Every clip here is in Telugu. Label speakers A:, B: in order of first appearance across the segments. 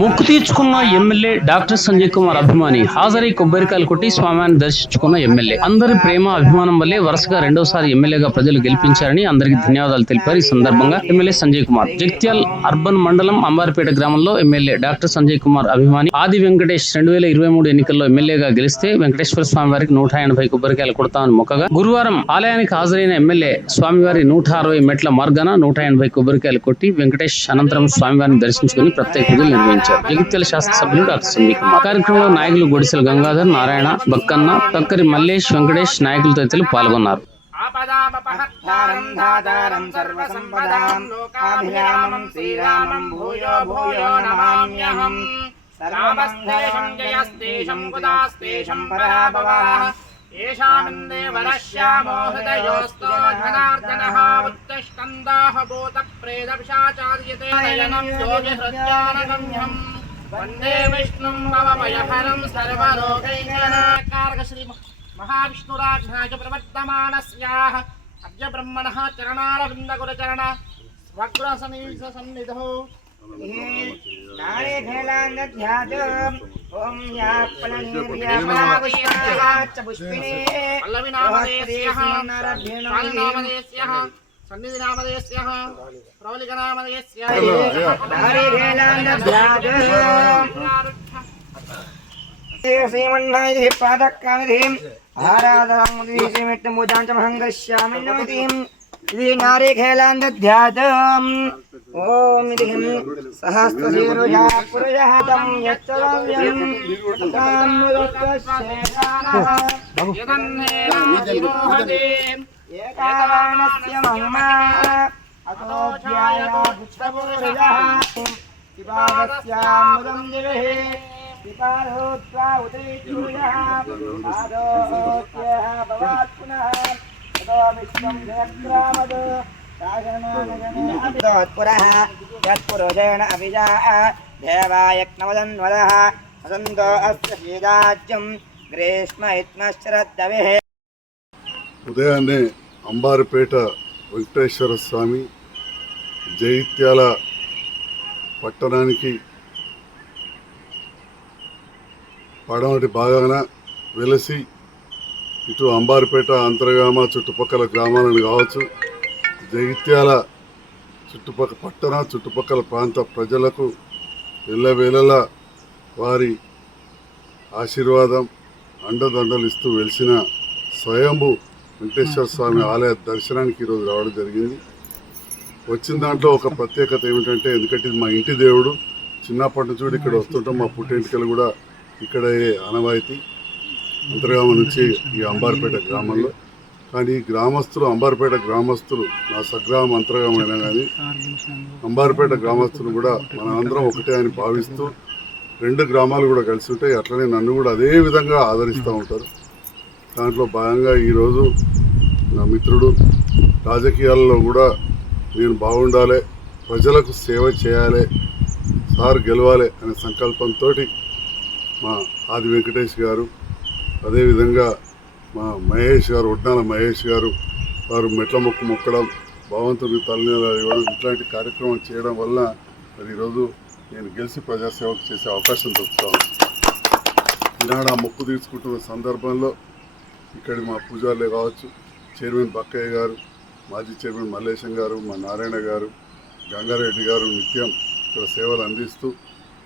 A: మొక్కు తీర్చుకున్న ఎమ్మెల్యే డాక్టర్ సంజయ్ కుమార్ అభిమాని హాజరై కొబ్బరికాయలు కొట్టి స్వామిని దర్శించుకున్న ఎమ్మెల్యే. అందరి ప్రేమ అభిమానం వల్లే వరుసగా రెండోసారి ఎమ్మెల్యేగా ప్రజలు గెలిపించారని అందరికి ధన్యవాదాలు తెలిపారు. ఈ సందర్భంగా ఎమ్మెల్యే సంజయ్ కుమార్ జగిత్యాల్ అర్బన్ మండలం అంబారిపేట గ్రామంలో ఎమ్మెల్యే డాక్టర్ సంజయ్ కుమార్ అభిమాని ఆది వెంకటేష్ రెండు వేల ఇరవై మూడు ఎన్నికల్లో ఎమ్మెల్యేగా గెలిస్తే వెంకటేశ్వర స్వామి వారికి నూట ఎనభై కొబ్బరికాయలు కొడతామని మొక్కగా గురువారం ఆలయానికి హాజరైన ఎమ్మెల్యే స్వామివారి నూట అరవై మెట్ల మార్గాన నూట ఎనభై కొబ్బరికాయలు కొట్టి వెంకటేష్ అనంతరం స్వామివారిని దర్శించుకుని ప్రత్యేక పూజలు నిర్వహించారు. నిర్వహించారు జగిత్యాల శాసనసభ్యులు డాక్టర్ సందీప్ కుమార్. కార్యక్రమంలో నాయకులు గుడిసెల గంగాధర్ నారాయణ బక్కన్న తక్కరి మల్లేష్ వెంకటేష్ నాయకులు తదితరులు పాల్గొన్నారు.
B: ఆపదామపహత్తారం దాతారం సర్వసంపదాం ఏషామిందే వరశ్యామో హృదయోస్తో ధనార్దనః ఉత్తిష్టందాహ భూత नयनं योगिहृत्यानगम्यम् वन्दे विष्णुं भवमयहरं सर्वलोकैकनाकारकश्री महाविष्णुराजनाय प्रवर्तमानस्याः अद्य ब्रह्मणः चरणारविन्दगुरचरण स्वग्रसन्निधौ नारे खेलान्नध्यात ॐ सन्निधिनामदेयस्यः प्रवलिकनामदेयस्यः श्रीमन्नायि पादक्कानिधिम् आराधनामुदिः श्रीमिट्टमुदां च महङ्गस्यामि नमतिम् इति नारेखेलान्दध्यातम् ॐ इति सहस्रशीरुषा पुरुषः तं यच्चव्यं तां एकावानस्य महिमा अतोऽध्यायो दुष्टपुरुषः पिपादस्यामुदं दिवे पिपादो त्वा उदयतिमुयः पादोत्यः भवात् पुनः ततो विश्वं जयक्रामद पुरः यत्पुरुषेण अभिजाः देवायज्ञवदन्वदः वसन्तो अस्य श्रीराज्यं ग्रीष्म इत्मश्चरद्दविः
C: ఉదయాన్నే అంబారిపేట వెంకటేశ్వర స్వామి జైత్యాల పట్టణానికి పడమటి భాగాన వెలసి ఇటు అంబారిపేట అంతర్గామ చుట్టుపక్కల గ్రామాలను కావచ్చు జగిత్యాల చుట్టుపక్కల పట్టణ చుట్టుపక్కల ప్రాంత ప్రజలకు ఎల్లవేళల వారి ఆశీర్వాదం అండదండలు ఇస్తూ వెలిసిన స్వయంభూ వెంకటేశ్వర స్వామి ఆలయ దర్శనానికి ఈరోజు రావడం జరిగింది. వచ్చిన దాంట్లో ఒక ప్రత్యేకత ఏమిటంటే ఎందుకంటే ఇది మా ఇంటి దేవుడు. చిన్నప్పటి నుంచి కూడా ఇక్కడ వస్తుంటాం. మా పుట్టింటికలు కూడా ఇక్కడే ఆనవాయితీ. అంతర్గామ నుంచి ఈ అంబార్పేట గ్రామంలో. కానీ ఈ గ్రామస్తులు అంబార్పేట గ్రామస్తులు నా సగ్రామం అంతర్గామైనా కానీ అంబార్పేట గ్రామస్తులు కూడా మన అందరం ఒకటే అని భావిస్తూ రెండు గ్రామాలు కూడా కలిసి ఉంటాయి. అట్లనే నన్ను కూడా అదే విధంగా ఆదరిస్తూ ఉంటారు. దాంట్లో భాగంగా ఈరోజు నా మిత్రుడు రాజకీయాల్లో కూడా నేను బాగుండాలి ప్రజలకు సేవ చేయాలి సార్ గెలవాలి అనే సంకల్పంతో మా ఆది వెంకటేష్ గారు అదేవిధంగా మా మహేష్ గారు ఉడ్నాల మహేష్ గారు వారు మెట్ల మొక్కు మొక్కడం భగవంతుడి తల్లిదండ్రులు ఇవ్వడం ఇట్లాంటి కార్యక్రమం చేయడం వల్ల మరి ఈరోజు నేను గెలిచి ప్రజాసేవకు చేసే అవకాశం దొరుకుతాను ఈనాడు ఆ మొక్కు తీసుకుంటున్న సందర్భంలో ఇక్కడ మా పూజారులే కావచ్చు. చైర్మన్ బక్కయ్య గారు మాజీ చైర్మన్ మల్లేశం గారు మా నారాయణ గారు గంగారెడ్డి గారు నిత్యం ఇక్కడ సేవలు అందిస్తూ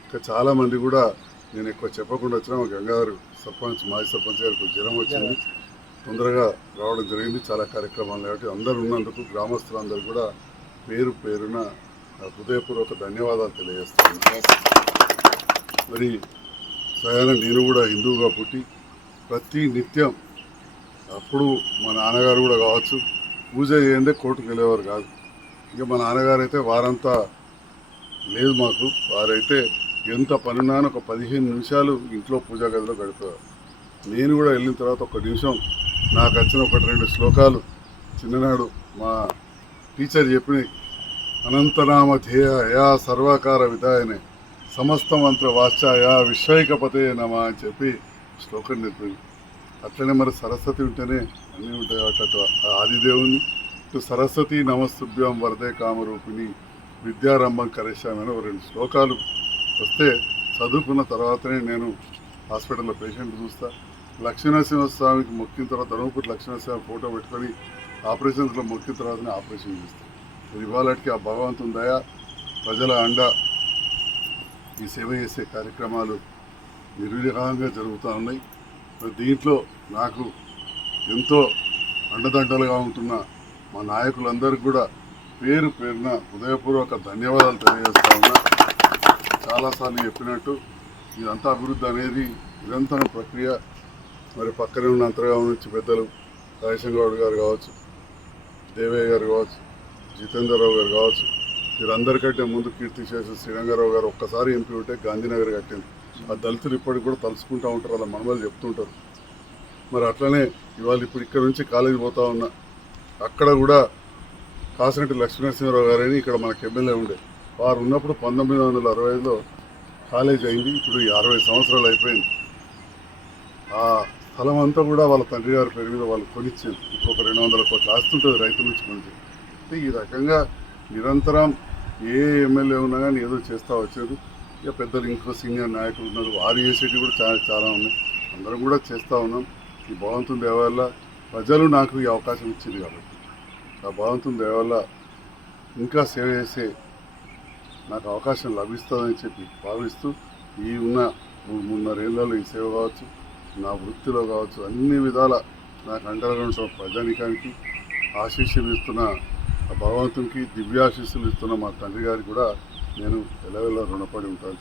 C: ఇంకా చాలామంది కూడా నేను ఎక్కువ చెప్పకుండా వచ్చిన మా సర్పంచ్ మాజీ సర్పంచ్ గారికి జ్వరం వచ్చింది. తొందరగా రావడం జరిగింది. చాలా కార్యక్రమాలు కాబట్టి అందరూ ఉన్నందుకు గ్రామస్తులందరూ కూడా పేరు పేరున హృదయపూర్వక ధన్యవాదాలు తెలియజేస్తున్నాను. మరి స్వయాన నేను కూడా హిందువుగా పుట్టి ప్రతి నిత్యం అప్పుడు మా నాన్నగారు కూడా కావచ్చు పూజ చేయందే కోర్టుకు వెళ్ళేవారు కాదు. ఇక మా నాన్నగారు అయితే వారంతా లేదు మాకు. వారైతే ఎంత పనున్నా ఒక పదిహేను నిమిషాలు ఇంట్లో పూజా గదిలో గడిపేవారు. నేను కూడా వెళ్ళిన తర్వాత ఒక నిమిషం నాకు వచ్చిన ఒకటి రెండు శ్లోకాలు చిన్ననాడు మా టీచర్ చెప్పిన అనంతనామ ధ్యేయ యా సర్వకార విధాయనే సమస్త మంత్ర వాచ్యాయ విశ్వైకపతే నమ అని చెప్పి శ్లోకం నేర్పింది అట్లనే మరి సరస్వతి ఉంటేనే అన్నీ ఉంటాయి అటు ఆ ఆదిదేవుని. ఇటు సరస్వతి నమస్తుభ్యం వరదే కామరూపిణి విద్యారంభం కరేశామని ఒక రెండు శ్లోకాలు వస్తే చదువుకున్న తర్వాతనే నేను హాస్పిటల్లో పేషెంట్ చూస్తా. లక్ష్మీనరసింహ స్వామికి మొక్కిన తర్వాత ధర్మపురి లక్ష్మీనరసింహ ఫోటో పెట్టుకొని ఆపరేషన్స్లో మొక్కిన తర్వాతనే ఆపరేషన్ చేస్తాను ఇవాళకి ఆ భగవంతుని దయ ప్రజల అండ ఈ సేవ చేసే కార్యక్రమాలు నిర్విఘ్నంగా జరుగుతూ ఉన్నాయి. దీంట్లో నాకు ఎంతో అండదండలుగా ఉంటున్న మా నాయకులందరికీ కూడా పేరు పేరున హృదయపూర్వక ధన్యవాదాలు తెలియజేస్తా ఉన్నా. చాలాసార్లు చెప్పినట్టు ఇదంతా అభివృద్ధి అనేది నిరంతరం ప్రక్రియ. మరి పక్కనే ఉన్న అంతర్గామం నుంచి పెద్దలు రాజశేఖర గౌడ్ గారు కావచ్చు దేవయ్య గారు కావచ్చు జితేందర్రావు గారు కావచ్చు వీరందరికంటే ముందు కీర్తి చేసిన శ్రీరంగారావు గారు ఒక్కసారి ఎంపీ ఉంటే గాంధీనగర్ కట్టింది ఆ దళితులు ఇప్పటికి కూడా తలుచుకుంటూ ఉంటారు అలా మనమలు చెప్తుంటారు. మరి అట్లనే ఇవాళ ఇప్పుడు ఇక్కడ నుంచి కాలేజీ పోతా ఉన్నా అక్కడ కూడా కాసినట్టు లక్ష్మీనరసింహరావు గారని ఇక్కడ మనకు ఎమ్మెల్యే ఉండే. వారు ఉన్నప్పుడు పంతొమ్మిది వందల అరవై ఐదులో కాలేజ్ అయింది ఇప్పుడు అరవై సంవత్సరాలు అయిపోయింది. ఆ స్థలం అంతా కూడా వాళ్ళ తండ్రి గారి పేరు మీద వాళ్ళు కొనిచ్చింది ఇప్పుడు ఒక రెండు వందల కోట్లు ఆస్తుంటుంది రైతుల నుంచి కొనిచ్చింది అంటే ఈ రకంగా నిరంతరం ఏ ఎమ్మెల్యే ఉన్నా కానీ ఏదో చేస్తూ వచ్చారు. ఇక పెద్దలు ఇంకో సీనియర్ నాయకులు ఉన్నారు. వారు చేసేవి కూడా చాలా చాలా ఉన్నాయి అందరం కూడా చేస్తూ ఉన్నాం. ఈ భగవంతుని దేవాల ప్రజలు నాకు ఈ అవకాశం ఇచ్చింది కాబట్టి. ఆ భగవంతుని దేవాల ఇంకా సేవ చేసే నాకు అవకాశం లభిస్తుందని చెప్పి భావిస్తూ ఈ ఉన్న మూడు మూడున్నరేళ్ళలో ఈ సేవ కావచ్చు నా వృత్తిలో కావచ్చు అన్ని విధాల నాకు అండగా ఉంటున్న ప్రజానికానికి ఆశీస్సులు ఇస్తున్న ఆ భగవంతునికి దివ్యాశీస్సులు ఇస్తున్న మా తండ్రి గారికి కూడా నేను ఎలవెలా రుణపడి ఉంటాను